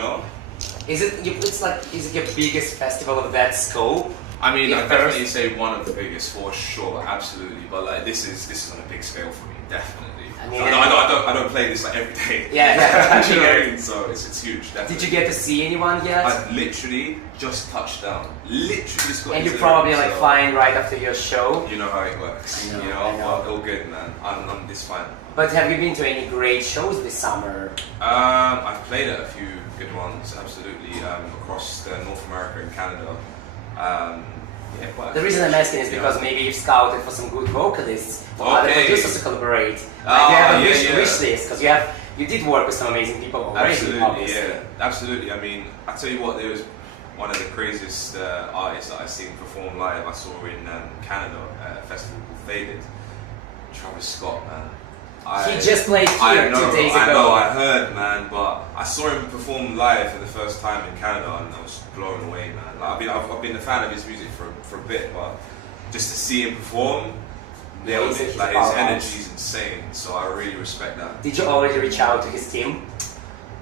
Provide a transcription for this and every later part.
know? Is it your biggest festival of that scope? I mean, Yeah, I'd definitely say one of the biggest for sure, absolutely. But like this is on a big scale for me, definitely. I mean, I don't play this like every day. Yeah. Do you know what I mean? So it's huge. Definitely. Did you get to see anyone yet? I literally just touched down. Literally just got. And you're probably like flying right after your show. You know how it works. I know, you know, I know. But all good, man. I'm this fine. But have you been to any great shows this summer? I've played at a few good ones, absolutely, across North America and Canada. The reason I'm asking is because maybe you've scouted for some good vocalists or other producers to collaborate. Like you have a wish list because you did work with some amazing people already. Absolutely, obviously. yeah, absolutely. I mean, I tell you what, there was one of the craziest artists that I've seen perform live. I saw in Canada at a festival called Faded. Travis Scott, man. He just played here 2 days ago. I know, I heard, man, but I saw him perform live for the first time in Canada, and I was blown away, man. Like, I've been a fan of his music for a bit, but just to see him perform, his energy is insane. So I really respect that. Did you already reach out to his team?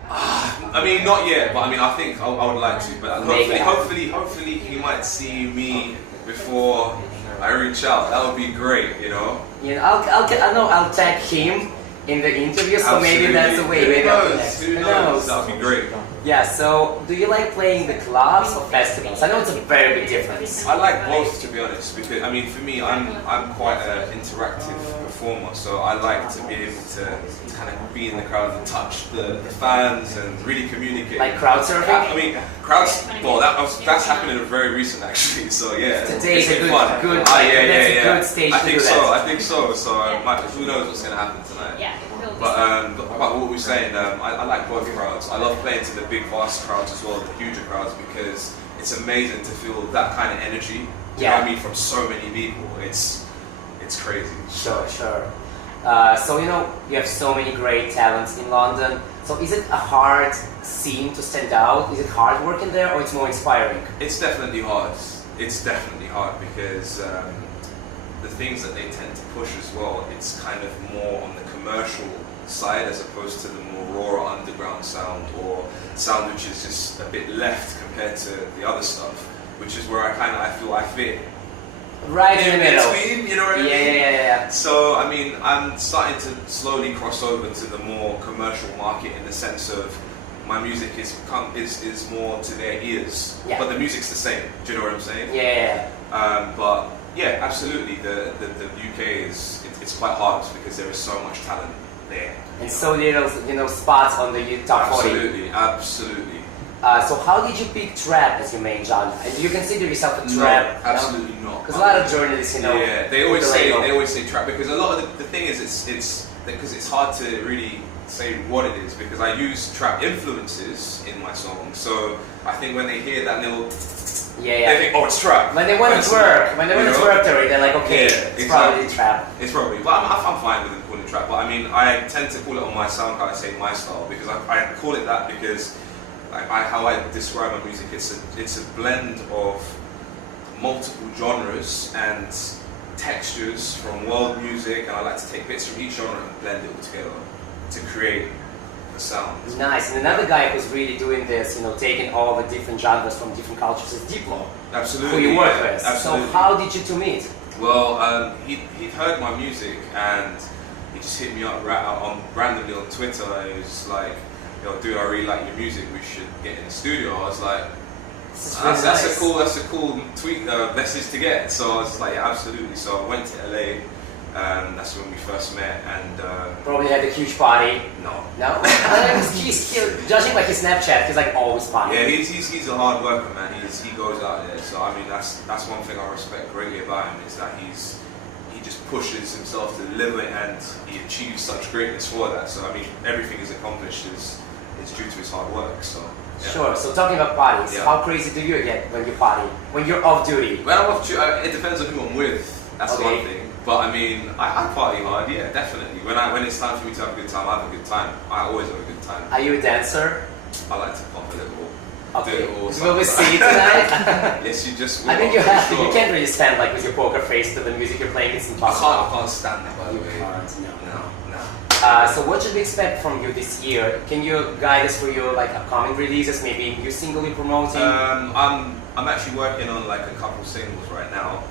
I mean, not yet, but I mean, I think I would like to. But hopefully, he might see me before I reach out. That would be great, you know. You know, I'll tag him in the interview, so maybe that's the way. Who knows? That would be great. Yeah, so do you like playing the clubs or festivals? I know it's a very big difference. I like both, to be honest, because I mean, for me, I'm quite an interactive performer, so I like to be able to kind of be in the crowd and touch the fans and really communicate. Like crowd surfing? I mean, that's happening very recent actually. So yeah, today is a good stage I to think do so. that. I think so. So who knows what's going to happen tonight? Yeah. But about what we were saying, I like both crowds. I love playing to the big, vast crowds as well, the huger crowds, because it's amazing to feel that kind of energy. You know what I mean, from so many people. It's crazy. Sure. So you know, you have so many great talents in London. So is it a hard scene to stand out? Is it hard working there, or it's more inspiring? It's definitely hard. It's definitely hard because the things that they tend to push as well, it's kind of more on the commercial side as opposed to the more raw underground sound, or sound which is just a bit left compared to the other stuff, which is where I feel I fit. Right in the middle. Between, you know what I mean? Yeah. So, I mean, I'm starting to slowly cross over to the more commercial market in the sense of my music is more to their ears, but the music's the same. Do you know what I'm saying? Yeah. But yeah, absolutely. The UK it's quite hard because there is so much talent there. And so little spots on the top 40. Absolutely. So how did you pick trap as your main genre? And do you consider yourself a trap? No, absolutely not. Because a lot of journalists, you know. Yeah, they always say trap, because a lot of the thing is it's because it's hard to really say what it is, because I use trap influences in my song. So I think when they hear that little they think, oh, it's trap. When they want to twerk, they're like, okay, it's probably trap. It's probably, but I'm fine with them calling it trap. But I mean, I tend to call it on my SoundCloud, I say my style, because I call it that because how I describe my music, it's a blend of multiple genres and textures from world music, and I like to take bits from each genre and blend it all together to create a sound. Nice. And another guy who's really doing this, you know, taking all the different genres from different cultures is Diplo. Absolutely. Who you work with. Absolutely. So how did you two meet? Well, he'd heard my music and he just hit me up randomly on Twitter, and he was just like, yo, dude, I really like your music, we should get in the studio. I was like, that's a cool tweet message to get. So I was like, yeah, absolutely. So I went to LA, that's when we first met, and probably had a huge party. No. He's judging by his Snapchat, he's like always partying. Yeah, he's a hard worker, man. He goes out there. So I mean, that's one thing I respect greatly about him, is that he just pushes himself to deliver it, and he achieves such greatness for that. So I mean, everything he's accomplished is due to his hard work. So yeah. Sure. So talking about parties, how crazy do you get when you party? When you're off duty? When I'm off duty, it depends on who I'm with. That's one thing. But I mean, I party hard. Yeah, definitely. When it's time for me to have a good time, I have a good time. I always have a good time. Are you a dancer? I like to pop a little. Okay. Will we see you tonight? Yes, you just will. I think you have to. You can't really stand like with your poker face to the music you're playing. It's impossible. I can't stand that, by the way. You can't. No. So what should we expect from you this year? Can you guide us through your like upcoming releases? Maybe new single you're promoting? I'm actually working on like a couple singles right now.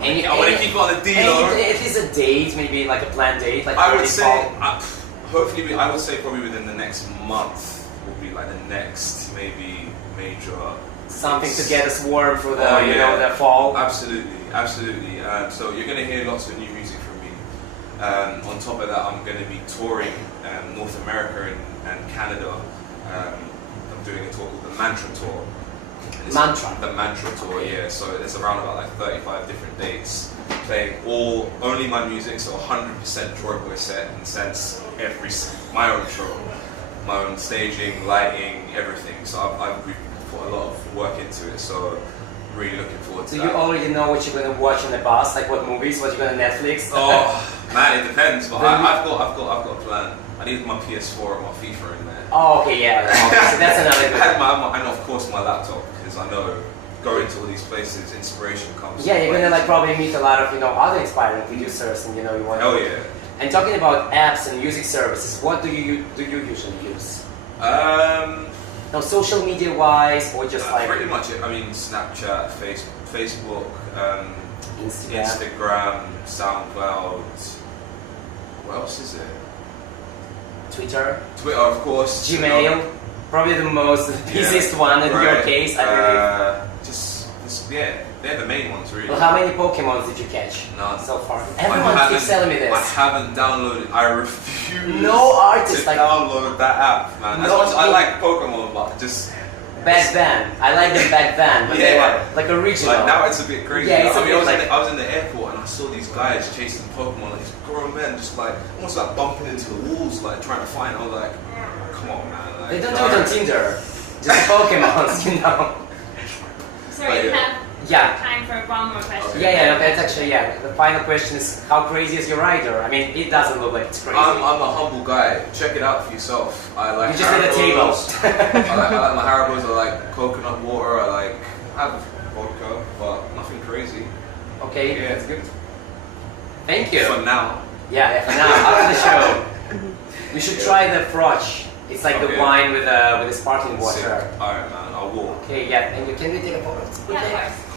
Any, I want to keep it on the D-Lo. At least a date, maybe like a planned date. Like I would say, hopefully, I would say probably within the next month will be like the next maybe major. Something to get us warm for the yeah. the fall. Absolutely, absolutely. So you're going to hear lots of new music from me. On top of that, I'm going to be touring North America and Canada. I'm doing a tour called the Mantra Tour. The Mantra Tour, yeah. So it's around about like 35 different dates, playing only my music, so 100% TroyBoi set, in sense my own show, my own staging, lighting, everything. So I've put a lot of work into it. So really looking forward to that. Do you already know what you're gonna watch on the bus? Like what movies? What you're gonna Netflix? Oh man, it depends. But I've got a plan. I need my PS4 and my FIFA in there. Oh, okay, yeah. So that's another good. And of course my laptop, because I know going to all these places, inspiration comes. Yeah, you're gonna like probably meet a lot of other inspiring producers, and you want. Oh yeah. And talking about apps and music services, what do you usually use? Now, social media wise, or just like pretty much it. I mean, Snapchat, Facebook, Instagram, SoundCloud. What else is it? Twitter, of course. Gmail, probably the most easiest one in your case, I believe. They're the main ones really. Well, how many Pokemons did you catch? None so far. Everyone keeps telling me this. I haven't downloaded. I refuse. No artist to download that app, man. As much as I like Pokemon, but just. Back then, I liked them back then, but they were like original. Like now it's a bit crazy. Yeah, I was in the airport and I saw these guys chasing Pokemon, like these grown men, just like almost like bumping into the walls, like trying to find. I was like, come on, man. Like, they don't do it on Tinder, just Pokemons, Sorry, you have time for one more question. Yeah, that's actually, the final question is, how crazy is your rider? I mean, it doesn't look like it's crazy. I'm a humble guy. Check it out for yourself. I like. You just need a table. I like my Haribos. I like coconut water. I have vodka, but nothing crazy. Okay, yeah, that's good. Thank you. For now. Yeah, for now. After the show, we should try the Froch. It's like the wine with the sparkling water. Alright, man. I will. Okay, yeah. And can we take a photo? Yeah, of course.